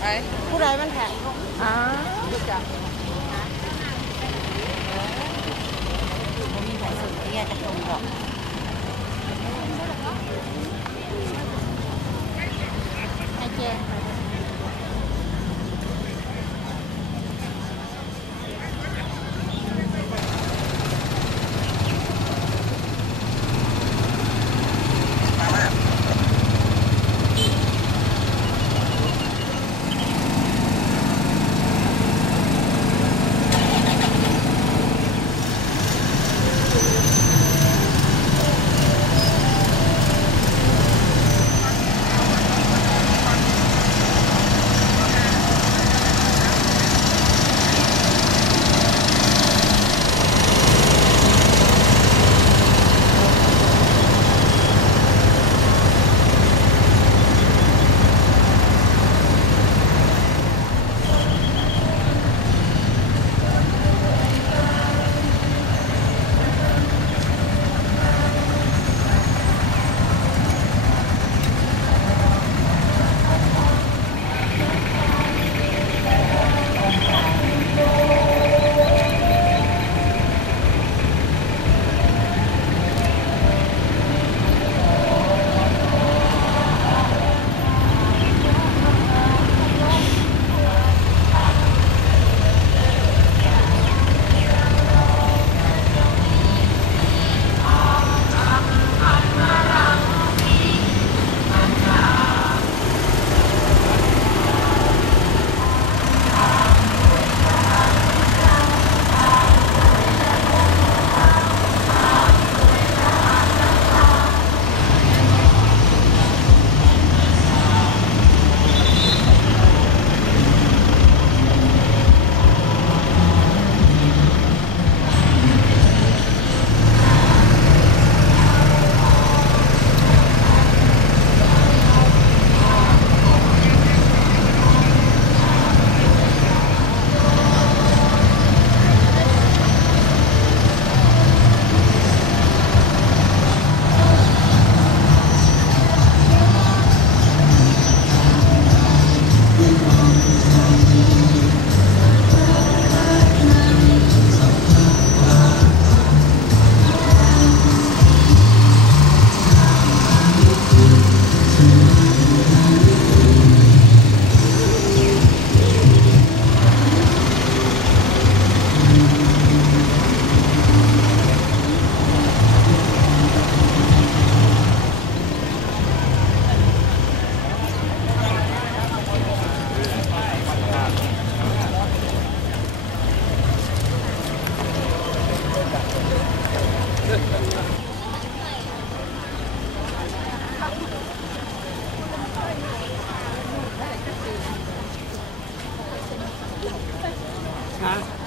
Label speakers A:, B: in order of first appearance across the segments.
A: ไอ้ผู้ใดมันแข็งอ่าจ้ะมีใครสนใจจะตรงดอก
B: ไอแจ งไป
C: ฮะ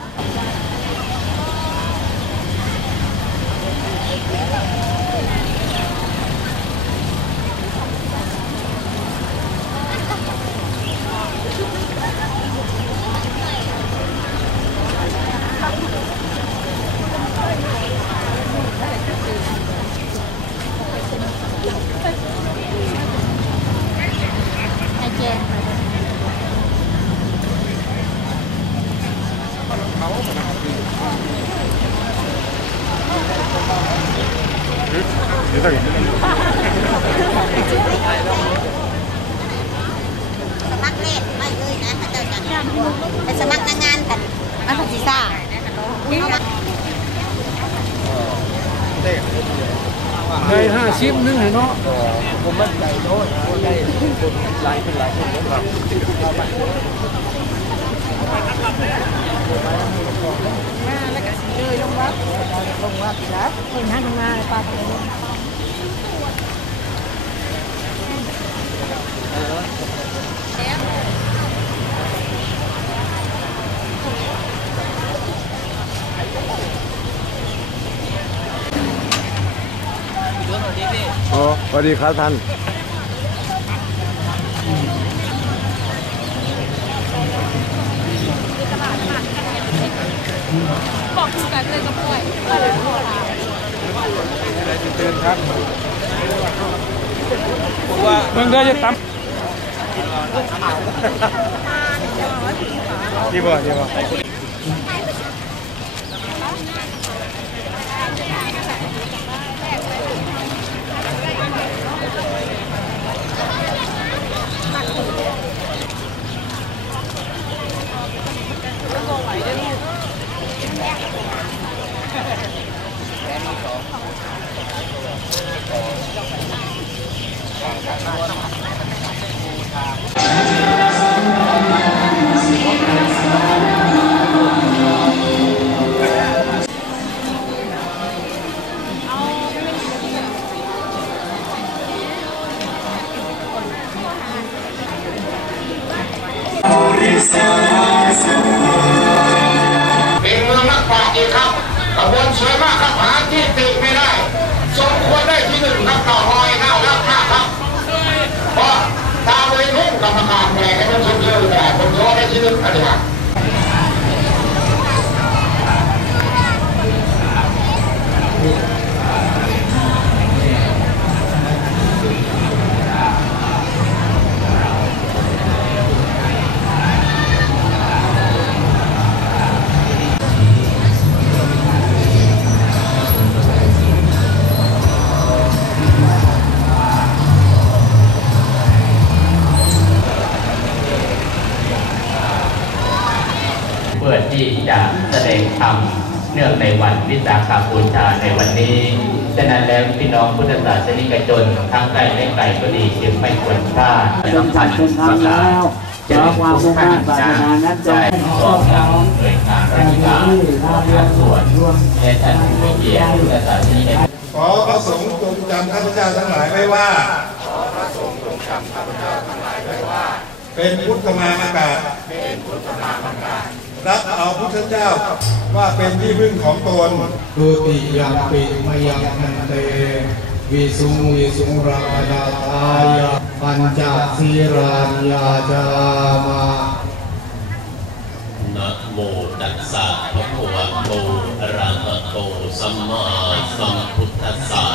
B: ไอแจงไป
A: ส มัครเล่นไม่เลยนะพระเจ้าจันไปสมัครงานกันมันของซีซ่าเอามา
C: ได้ห้าชิปนึงเนาะ
D: ผมมั่นใจโน้ตได้คนหลายเป็นหลายคนนะครับ
A: มาแล้วก็เลยลงวัดลงวัดแล้วเห็นนะลงมาปลาทะเล
D: อ๋อสวัสดีครับท่าน
B: บอกคือกันเลยกับป่วย
C: เตือนครับเบิ่งเด้อจะตำดีบ่ดีบ่
E: เป็นเมืองนักปราชญ์อีกครับตะบนสวยมากครับหาที่ติไม่ได้ สมควรได้ที่หนึ่งครับต่อหอยหน้ารักมากครับเพราะตามไปทุ่งกรรมการแหน่ให้มันชมเชยแต่ผมขอได้ที่หนึ่งอันนี้ครับ
F: พื่อที่จะแสดงธรรมเนื่องในวันวิสาขบูชาในวันนี้ฉะนั้นแล้วพี่น้องพุทธศาสนิกชนทั้งใกล้และไกลก็ดีจึงไม่ควรพลาดสำคัญประกาศจะมีผู้ท่านจะได้สอบถามหน่วยงานราชการภาคส่วนและท่านผู้มีเกียรติพุทธศาสนิกชน
G: ขอพระสงฆ์จงจำข้าพเจ้าทั้งหลายไว้ว่า เป็นพุทธมามากาศ รับเอาพุทธเจ้าว่าเป็นที่พึ่งของตน
H: ทุติยมปิมยังมันเตวิสุงวิสุงราดาทายะปัญจศีรานิยาจามา
I: นะโมตัสสะภะคะวะโตอะระหะโตสัมมาสัมพุทธัสสะ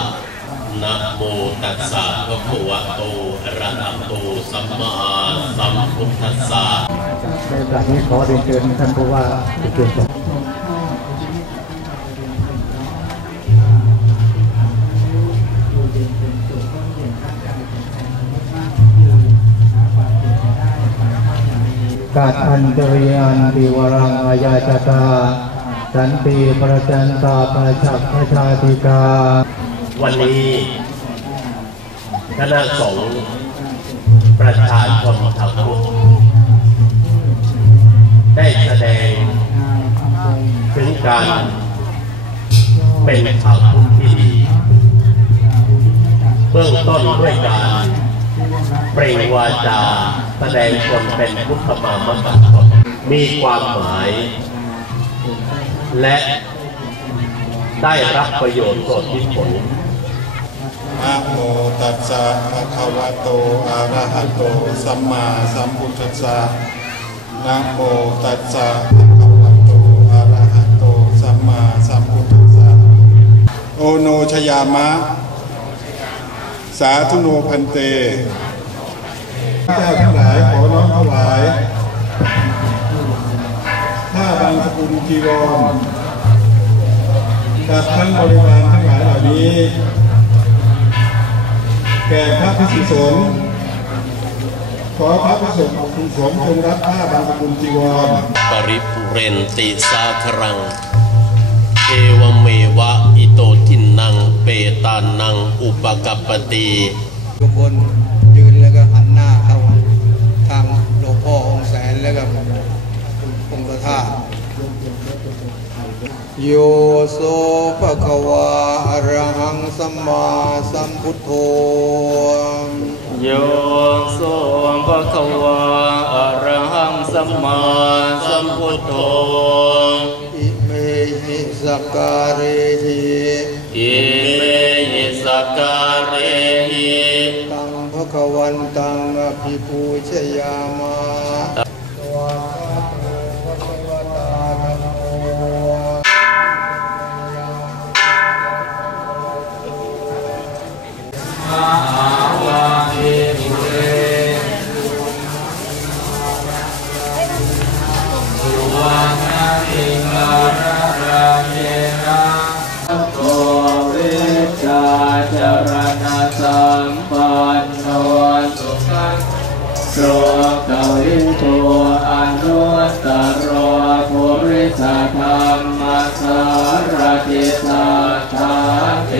I: นะโมตัสสะภะคะวะโตอะระหะโตสัมมาสัมพุทธัสสะ
H: ในโอกาสนี้ขอเรียนเชิญท่านผู้ว่าเกียรติกาอันจริยันติวรังอายาจตา สันติประจันตาประชักประชาธิกา
I: วันนี้คณะสงฆ์ประชาชนชาวพุทธ ได้แสดงถึงการเป็นชาวพุทที่ดี เบื้องต้นด้วยการเปล่งวาจาแสดงตนเป็นพุทธมามกตนมีความหมาย และได้รับประโยชน์ส่วนที่ผล
G: นะโมตัสสะภะคะวะโตอะระหะโต สัมมาสัมพุทธัสสะ นะโมตัสสะภะคะวะโตอะระหะโตสัมมาสัมพุทธัสสะโอโนชยามะ สาธุโนพันเตเจ้าทั้งหลายขอน้อมถวายผ้าบางสกุลจีวรกับทั้งบริวารทั้งหลายเหล่านี้ แก่พระพิสุสงฆ์ ขอพระพิสุสงฆ์จงรับผ้าบางสกุลจีวร
I: ปริปุเรนติสาครัง เอวเมวะอิโตทินัง เปตานัง อุปกัปปติ
H: ทุกคนยืนแล้วก็หันหน้าเข้าทางหลวงพ่อองค์แสนแล้วก็องค์พระธาตุโยโสภะคะวาอะระหังสัมมาสัมพุทโธ
F: โยโสภะคะวาอะระหังสัมมาสัมพุทโธ
H: อิเมหิสักการะหิ
F: อิเมหิสกการะหิ
H: ตังภะคะวันตังอภิปูชยามาสวากขาโตภะ สะธรรมสารติสัทธาเท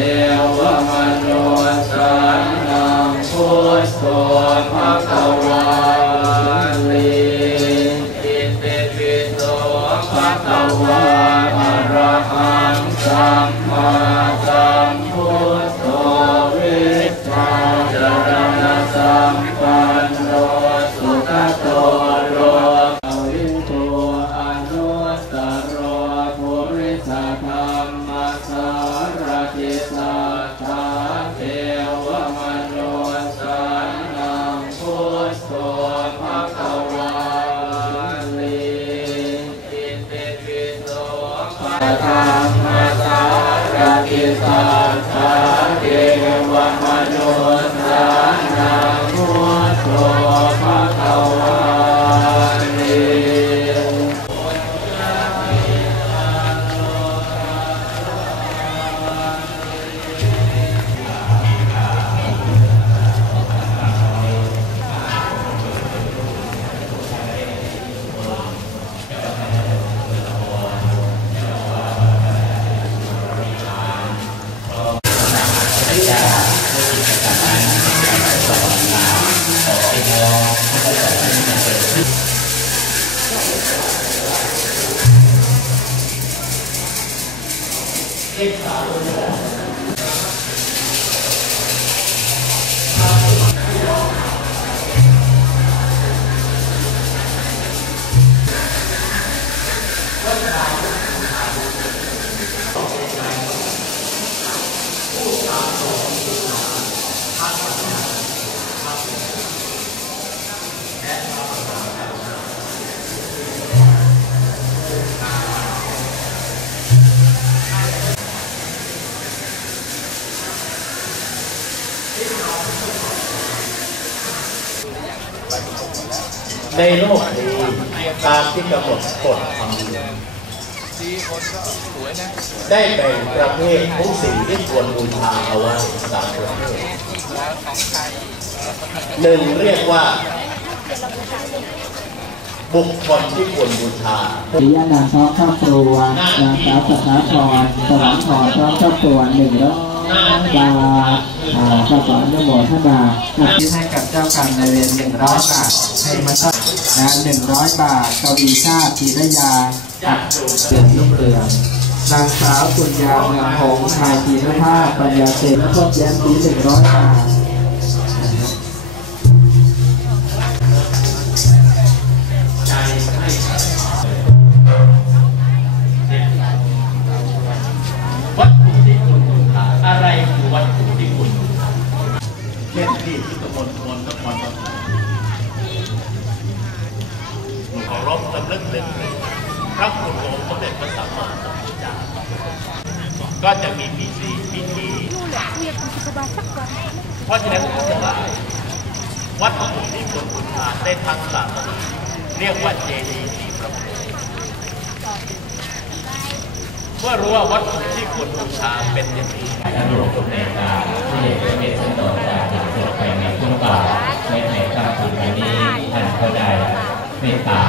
H: Sempre está.
I: ในโลกนี้ตามที่กำหนดกฎธรรมได้แบ่งประเภทของสิ่งที่ควรบูชาเอาไว้สามประเภทหนึ่งเรียกว่า บุคคลที่ควรบูชา
J: ปิยนันท์พร้อมครอบครัว นางสาวสถาพรสวรรค์พรพร้อมครอบครัวหนึ่งร้อย บาทอ่าข้าวสารนโมทนาที่ให้กับเจ้ากรรมนายเวรหนึ่งร้อยบาทให้มาตั้งนะหนึ่งร้อยบาทกวีชาติธีรยาอัดเดือนลูกเรืองนางสาวกุญญาเมืองหงส์นายธีรภาพปัญญาเซนและพบแย้มปีหนึ่งร้อยบาท
I: ลึกนึกถึงพระคุณขององค์สมเด็จพระสัมมาสัมพุทธเจ้าก็จะมีพิธีพิธีเพราะฉะนั้นท่านทั้งหลายวัตถุที่ควรบูชาในทางศาสนาเรียกว่าเจดีย์ที่พระพุทธเมื่อรู้ว่าวัตถุที่ควรบูชาเป็นอย่างนี้
F: ท่านหลวงสุเมตตาที่เด็กเมตสันโดษจากจิตตกไปในพุ่งป่าในในข้ามคืนวันนี้ท่านก็ได้เมตตา